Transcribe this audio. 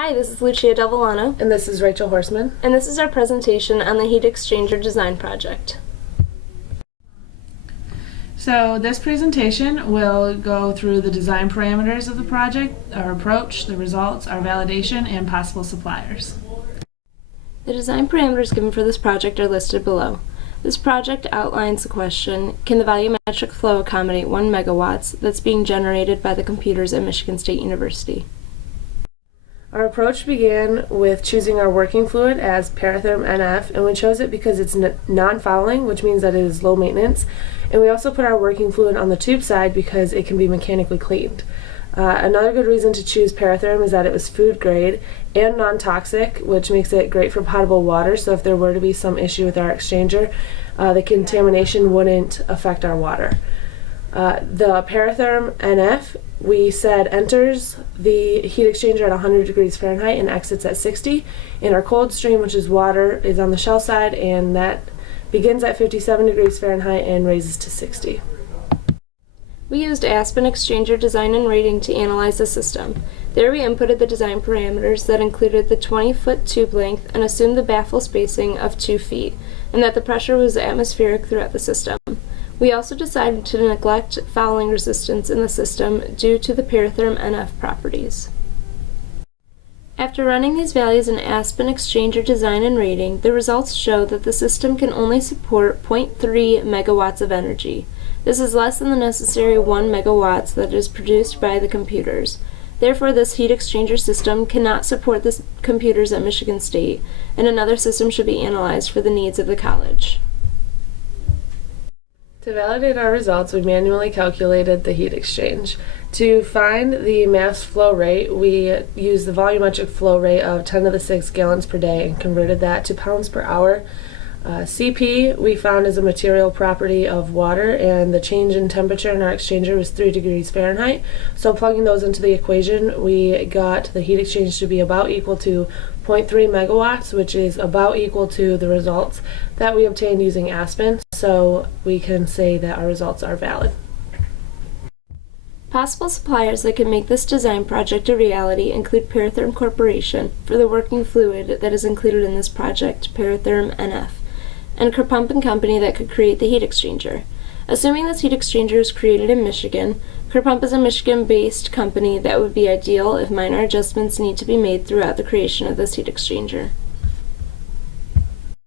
Hi, this is Lucia DelVillano, And this is Rachel Horstman. and this is our presentation on the heat exchanger design project. So this presentation will go through the design parameters of the project, our approach, the results, our validation, and possible suppliers. The design parameters given for this project are listed below. This project outlines the question, can the volumetric flow accommodate 1 megawatts that's being generated by the computers at Michigan State University? Our approach began with choosing our working fluid as Paratherm NF, and we chose it because it's non-fouling, which means that it is low maintenance. And we also put our working fluid on the tube side because it can be mechanically cleaned. Another good reason to choose Paratherm is that it was food grade and non-toxic, which makes it great for potable water, so if there were to be some issue with our exchanger, the contamination wouldn't affect our water. The Paratherm NF, we said, enters the heat exchanger at 100 degrees Fahrenheit and exits at 60. And our cold stream, which is water, is on the shell side, and that begins at 57 degrees Fahrenheit and raises to 60. We used Aspen Exchanger Design and Rating to analyze the system. There we inputted the design parameters that included the 20-foot tube length and assumed the baffle spacing of 2 feet, and that the pressure was atmospheric throughout the system. We also decided to neglect fouling resistance in the system due to the Paratherm NF properties. After running these values in Aspen Exchanger Design and Rating, the results show that the system can only support 0.3 megawatts of energy. This is less than the necessary 1 megawatts that is produced by the computers. Therefore, this heat exchanger system cannot support the computers at Michigan State, and another system should be analyzed for the needs of the college. To validate our results, we manually calculated the heat exchange. To find the mass flow rate, we used the volumetric flow rate of 10 to the 6 gallons per day and converted that to pounds per hour. CP we found is a material property of water, and the change in temperature in our exchanger was 3 degrees Fahrenheit. So plugging those into the equation, we got the heat exchange to be about equal to 0.3 megawatts, which is about equal to the results that we obtained using Aspen. So we can say that our results are valid. Possible suppliers that can make this design project a reality include Paratherm Corporation for the working fluid that is included in this project, Paratherm NF, and Kerpump and Company that could create the heat exchanger. Assuming this heat exchanger is created in Michigan, Kerpump is a Michigan-based company that would be ideal if minor adjustments need to be made throughout the creation of this heat exchanger.